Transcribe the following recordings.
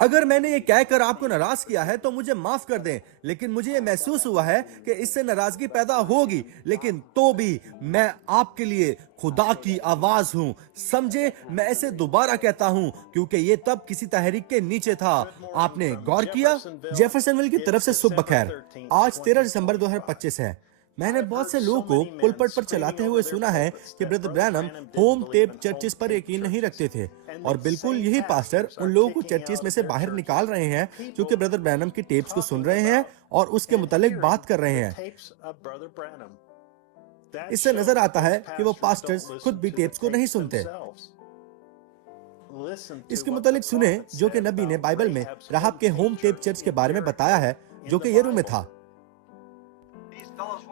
अगर मैंने ये कहकर आपको नाराज किया है तो मुझे माफ कर दें, लेकिन मुझे ये महसूस हुआ है कि इससे नाराजगी पैदा होगी, लेकिन तो भी मैं आपके लिए खुदा की आवाज हूं। समझे, मैं इसे दोबारा कहता हूं क्योंकि ये तब किसी तहरीक के नीचे था। आपने गौर किया? जेफरसनविल की तरफ से सुबह बखैर। आज 13 दिसंबर 2025 है। मैंने बहुत से लोगों को पुलपट पर चलाते हुए सुना है कि brother Branham home tape churches पर यकीन नहीं रखते थे, और बिल्कुल यही पास्टर उन लोगों को चर्चिस में से बाहर निकाल रहे हैं जो कि ब्रदर ब्रैनम की टेप्स को सुन रहे हैं और उसके मुतालिक बात कर रहे हैं। इससे नजर आता है कि वो पास्टर्स खुद भी टेप्स को नहीं सुनते। इसके मुतालिक सुने जो कि नबी ने बाइबल में राहब के होम टेप चर्च के बारे में बताया है, जो कि यरू में था।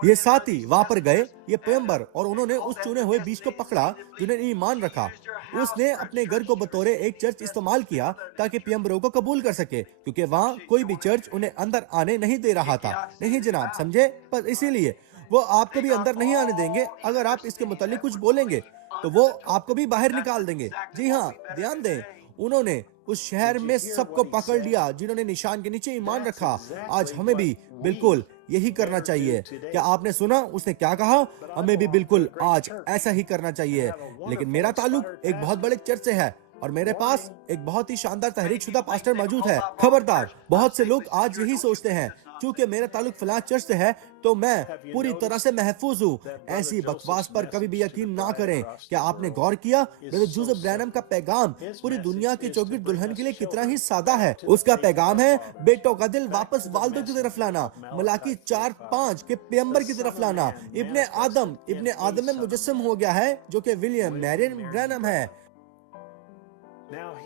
ये साथी वहां पर गए, ये पैगंबर, और उन्होंने उस चुने हुए 20 को पकड़ा जिन्हें ईमान रखा। उसने अपने घर को बतौर एक चर्च इस्तेमाल किया ताकि पैगंबरों को कबूल कर सके, क्योंकि वहाँ कोई भी चर्च उन्हें अंदर आने नहीं दे रहा था। नहीं जनाब, समझे? पर इसीलिए वो आपको भी अंदर नहीं आने देंगे। अगर आप इसके मुतालिक कुछ बोलेंगे तो वो आपको भी बाहर निकाल देंगे। जी हाँ, ध्यान दें, उन्होंने उस शहर में सबको पकड़ लिया जिन्होंने निशान के नीचे ईमान रखा। आज हमें भी बिल्कुल यही करना चाहिए। क्या आपने सुना उसने क्या कहा? हमें भी बिल्कुल आज ऐसा ही करना चाहिए। लेकिन मेरा ताल्लुक एक बहुत बड़े चर्च से है और मेरे पास एक बहुत ही शानदार तहरीक शुदा पास्टर मौजूद है। खबरदार, बहुत से लोग आज यही सोचते हैं क्योंकि मेरा ताल्लुक फलां चर्च से है तो मैं पूरी तरह से महफूज हूँ। ऐसी बकवास पर कभी भी यकीन ना करें। क्या आपने गौर किया ब्रदर जोसेफ ब्रैनम का पैगाम पूरी दुनिया की चौगिर दुल्हन के लिए कितना ही सादा है? उसका पैगाम है बेटों का दिल वापस वालदों की तरफ लाना, मलाकी 4:5 के पैगंबर की तरफ लाना। इब्ने आदम में मुजस्सम हो गया है, जो कि विलियम मैरियन ब्रैनम है।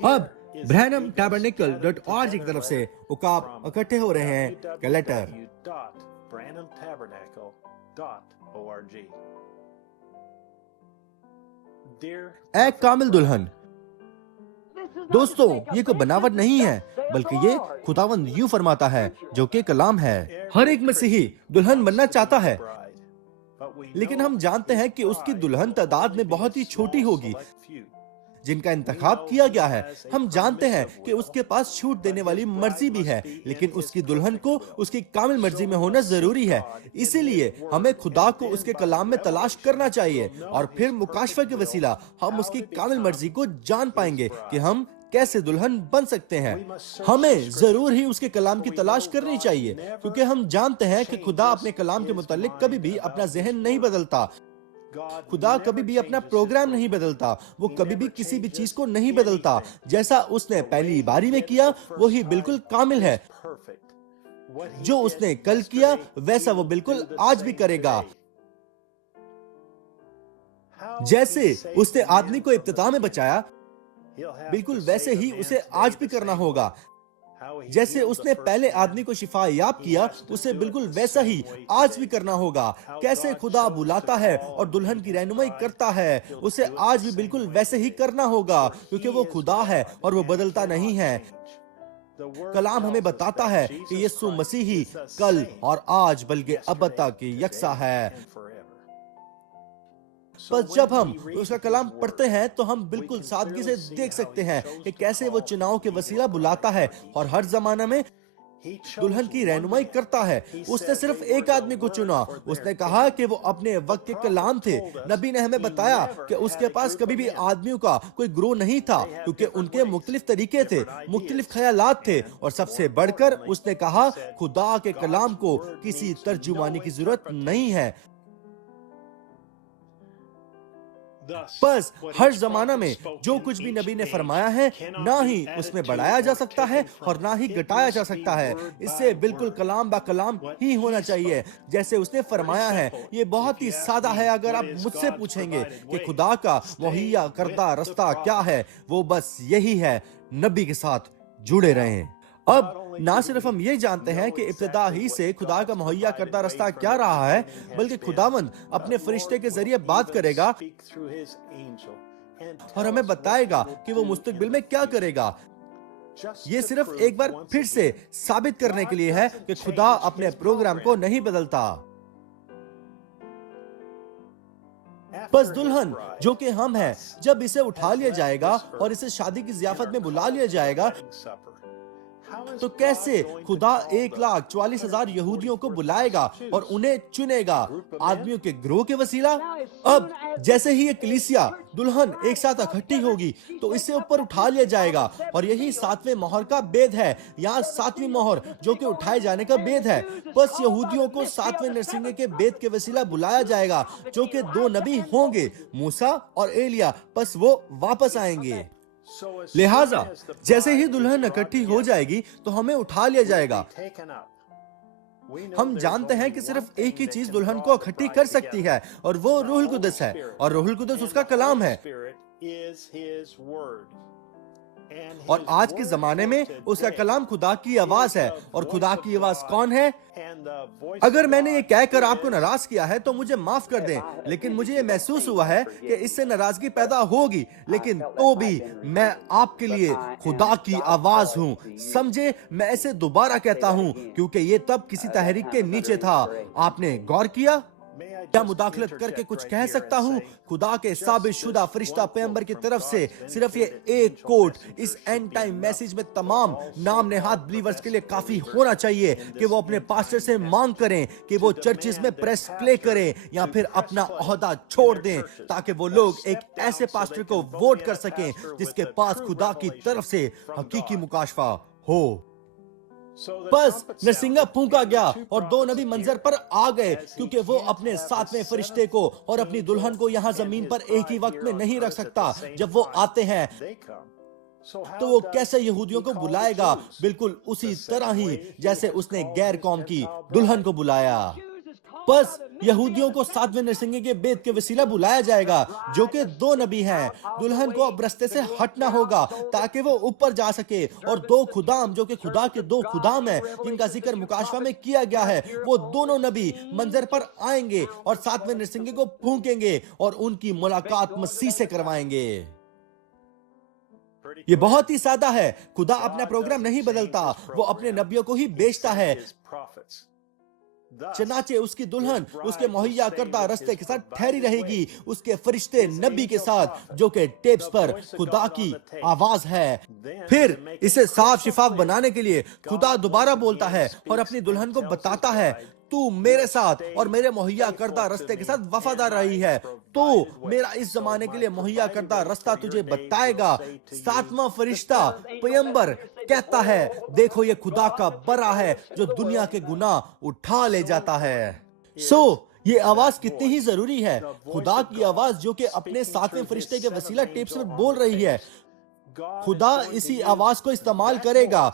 अब ब्रैनम टैबरनेकल.org की तरफ से उकाब इकट्ठे हो रहे हैं। कलेक्टर ए कामिल दुल्हन। दोस्तों, ये कोई बनावट नहीं है, बल्कि ये खुदावंद यूं फरमाता है, जो कि कलाम है। हर एक मसीही दुल्हन बनना चाहता है, लेकिन हम जानते हैं कि उसकी दुल्हन तादाद में बहुत ही छोटी होगी जिनका इंतखाब किया गया है। हम जानते हैं कि उसके पास छूट देने वाली मर्जी भी है, लेकिन उसकी दुल्हन को उसकी कामिल मर्जी में होना जरूरी है। इसीलिए हमें खुदा को उसके कलाम में तलाश करना चाहिए और फिर मुकाशफा के वसीला हम उसकी कामिल मर्जी को जान पाएंगे कि हम कैसे दुल्हन बन सकते हैं। हमें जरूर ही उसके कलाम की तलाश करनी चाहिए, क्योंकि हम जानते हैं कि खुदा अपने कलाम के मुतालिक कभी भी अपना जहन नहीं बदलता। खुदा कभी भी अपना प्रोग्राम नहीं बदलता। वो कभी भी किसी भी चीज को नहीं बदलता। जैसा उसने पहली बारी में किया वही बिल्कुल कामिल है। जो उसने कल किया वैसा वो बिल्कुल आज भी करेगा। जैसे उसने आदमी को इब्तिदा में बचाया, बिल्कुल वैसे ही उसे आज भी करना होगा। जैसे उसने पहले आदमी को शिफा याब किया, उसे बिल्कुल वैसा ही आज भी करना होगा। कैसे खुदा बुलाता है और दुल्हन की रहनुमाई करता है, उसे आज भी बिल्कुल वैसे ही करना होगा, क्योंकि वो खुदा है और वो बदलता नहीं है। कलाम हमें बताता है कि यीशु मसीह ही कल और आज बल्कि अब तक यकसा है। बस जब हम उसका कलाम पढ़ते हैं तो हम बिल्कुल सादगी से देख सकते हैं कि कैसे वो चुनाव के वसीला बुलाता है और हर जमाना में दुल्हन की रहनुमाई करता है। उसने सिर्फ एक आदमी को चुना। उसने कहा कि वो अपने वक्त के कलाम थे। नबी ने हमें बताया कि उसके पास कभी भी आदमियों का कोई ग्रोह नहीं था, क्योंकि उनके मुख्तलिफ तरीके थे, मुख्तलिफ ख्यालात थे, और सबसे बढ़कर उसने कहा खुदा के कलाम को किसी तर्जुमानी की जरूरत नहीं है। बस हर जमाना में जो कुछ भी नबी ने फरमाया है, ना ही उसमें बढ़ाया जा सकता है और ना ही घटाया जा सकता है। इससे बिल्कुल कलाम बा कलाम ही होना चाहिए जैसे उसने फरमाया है। ये बहुत ही सादा है। अगर आप मुझसे पूछेंगे कि खुदा का मुहैया करदा रास्ता क्या है, वो बस यही है, नबी के साथ जुड़े रहें। अब ना सिर्फ हम ये जानते हैं कि इब्तिदा ही से खुदा का मुहैया करदा रास्ता क्या रहा है, बल्कि खुदावंद अपने फरिश्ते के जरिए बात करेगा और हमें बताएगा कि वो मुस्तकबिल में क्या करेगा। ये सिर्फ एक बार फिर से साबित करने के लिए है कि खुदा अपने प्रोग्राम को नहीं बदलता। बस दुल्हन जो कि हम हैं, जब इसे उठा लिया जाएगा और इसे शादी की जियाफत में बुला लिया जाएगा, तो कैसे खुदा 1,40,000 यहूदियों को बुलाएगा और उन्हें चुनेगा आदमियों के ग्रोह के वसीला? अब जैसे ही ये कलीसिया दुल्हन एक साथ इकट्ठी होगी तो इसे ऊपर उठा लिया जाएगा, और यही सातवें मोहर का भेद है। यहाँ सातवीं मोहर जो कि उठाए जाने का भेद है। बस यहूदियों को सातवें नरसिंगे के भेद के वसीला बुलाया जाएगा, जो कि 2 नबी होंगे, मूसा और एलिया। बस वो वापस आएंगे। लिहाजा जैसे ही दुल्हन इकट्ठी हो जाएगी तो हमें उठा लिया जाएगा। हम जानते हैं कि सिर्फ एक ही चीज दुल्हन को इकट्ठी कर सकती है, और वो रूहुल कुदस है, और रूहुल कुदस उसका कलाम है। और आज के जमाने में उसका कलाम खुदा की आवाज है। और खुदा की आवाज कौन है? अगर मैंने ये कहकर आपको नाराज किया है तो मुझे माफ कर दें, लेकिन मुझे ये महसूस हुआ है कि इससे नाराजगी पैदा होगी, लेकिन तो भी मैं आपके लिए खुदा की आवाज हूं। समझे, मैं इसे दोबारा कहता हूं क्योंकि ये तब किसी तहरीक के नीचे था। आपने गौर किया? क्या मुदाखलत करके कुछ कह सकता हूं? खुदा के साबित शुदा फरिश्ता पैगंबर की तरफ से सिर्फ ये एक कोट इस एंड टाइम मैसेज में तमाम नाम नेहाद बिलीवर्स के लिए काफी होना चाहिए कि वो अपने पास्टर से मांग करें कि वो चर्चिस में प्रेस प्ले करें या फिर अपना ओहदा छोड़ दें, ताकि वो लोग एक ऐसे पास्टर को वोट कर सकें जिसके पास खुदा की तरफ से हकीकी मुकाशफा हो। बस नरसिंगा फूंका गया और 2 नबी मंजर पर आ गए, क्योंकि वो अपने सातवें फरिश्ते को और अपनी दुल्हन को यहाँ जमीन पर एक ही वक्त में नहीं रख सकता। जब वो आते हैं तो वो कैसे यहूदियों को बुलाएगा? बिल्कुल उसी तरह ही जैसे उसने गैर कौम की दुल्हन को बुलाया। बस यहूदियों को सातवें नरसिंगे के भेद के वसीला बुलाया जाएगा, जो कि 2 नबी हैं। दुल्हन को अब रास्ते से हटना होगा ताकि वो ऊपर जा सके, और 2 खुदाम जो कि खुदा के 2 खुदाम हैं जिनका जिक्र मुकाशफा में किया गया है, वो दोनों नबी मंजर पर आएंगे और सातवें नरसिंगे को फूंकेंगे और उनकी मुलाकात मसीह से करवाएंगे। ये बहुत ही सादा है। खुदा अपना प्रोग्राम नहीं बदलता, वो अपने नबियों को ही बेचता है। चनाचे उसकी दुल्हन उसके मुहैया करदा रास्ते के साथ ठहरी रहेगी, उसके फरिश्ते नबी के साथ, जो कि टेप्स पर खुदा की आवाज है। फिर इसे साफ शिफाफ बनाने के लिए खुदा दोबारा बोलता है और अपनी दुल्हन को बताता है, तू मेरे साथ और मेरे मुहैया करदा रास्ते के साथ वफादार रही है, तो मेरा इस जमाने के लिए मुहैया करदा रास्ता तुझे बताएगा। 7वां फरिश्ता पैगंबर कहता है, देखो ये खुदा का बरा है जो दुनिया के गुनाह उठा ले जाता है। ये आवाज कितनी ही जरूरी है। खुदा की आवाज जो कि अपने 7वें फरिश्ते के वसीला टेप्स में बोल रही है। खुदा इसी आवाज को इस्तेमाल करेगा,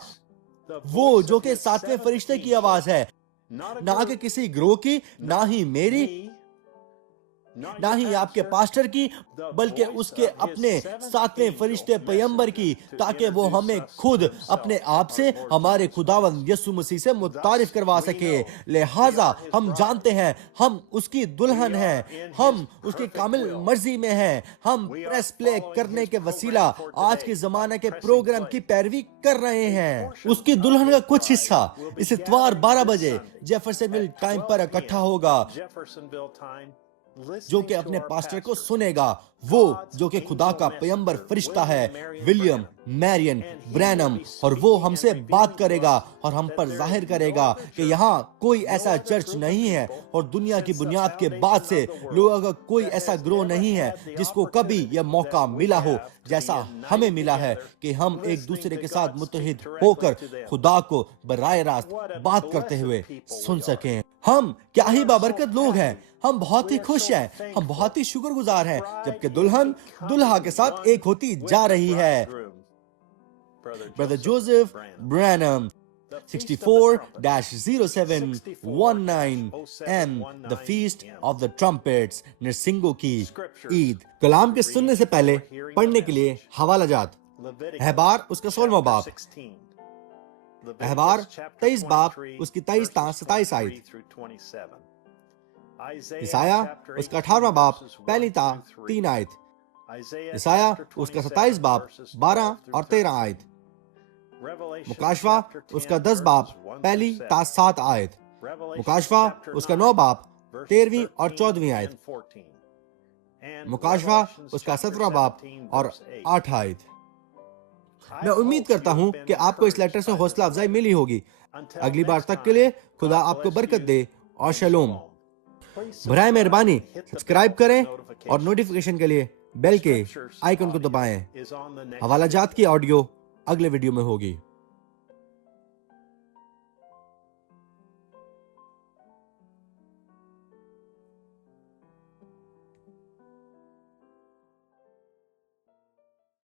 वो जो कि 7वें फरिश्ते की आवाज है, ना कि किसी ग्रोह की, ना ही मेरी, ना ही आपके पास्टर की, बल्कि उसके अपने 7वें फरिश्ते पैगंबर की, ताकि वो हमें खुद अपने आप से, हमारे खुदावंद यीशु मसीह से मुतारिफ करवा सके। लिहाजा हम जानते हैं हम उसकी दुल्हन हैं, हम उसकी कामिल मर्जी में हैं। हम प्रेस प्ले करने के वसीला आज के जमाने के प्रोग्राम की पैरवी कर रहे हैं। उसकी दुल्हन का कुछ हिस्सा इस इतवार 12 बजे जेफरसनविल टाइम पर इकट्ठा होगा, जो कि अपने पास्टर को सुनेगा। वो जो कि खुदा का पैगंबर फरिश्ता है, विलियम मैरियन ब्रैनम, और वो हमसे बात करेगा और हम पर जाहिर करेगा कि यहाँ कोई ऐसा चर्च नहीं है और दुनिया की बुनियाद के बाद से लोगों का कोई ऐसा ग्रोह नहीं है जिसको कभी यह मौका मिला हो जैसा हमें मिला है कि हम एक दूसरे के साथ मुत्तहिद होकर खुदा को बराह रास्त बात करते हुए सुन सकें। हम क्या ही बाबरकत लोग हैं। हम बहुत ही खुश हैं, हम बहुत ही शुक्रगुजार हैं, जबकि दुल्हन दुल्हा के साथ एक होती जा रही है। Brother Joseph Branham 64-0719 M, the Feast of the Trumpets, नरसिंगों की ईद। कलाम के सुनने से पहले पढ़ने के लिए हवाला जात अहबार उसका 16वां बाब, अहबार 23 बाब उसकी 23-27 आयत, इसाया उसका 18वां बाब 1-3 आयत, इसाया उसका 27 बाब 12 और 13 आयत, मुकाशवा उसका 10 बाब 1-7 आयत, मुकाशवा उसका 9 बाब 13वीं और 14वीं आयत, मुकाशवा उसका 17वां बाब और 8 आयत। मैं उम्मीद करता हूँ कि आपको इस लेटर से हौसला अफजाई मिली होगी। अगली बार तक के लिए खुदा आपको बरकत दे और शलोम। बराए मेहरबानी सब्सक्राइब करें और नोटिफिकेशन के लिए बेल के आइकन को दबाएं। हवाला जात की ऑडियो अगले वीडियो में होगी।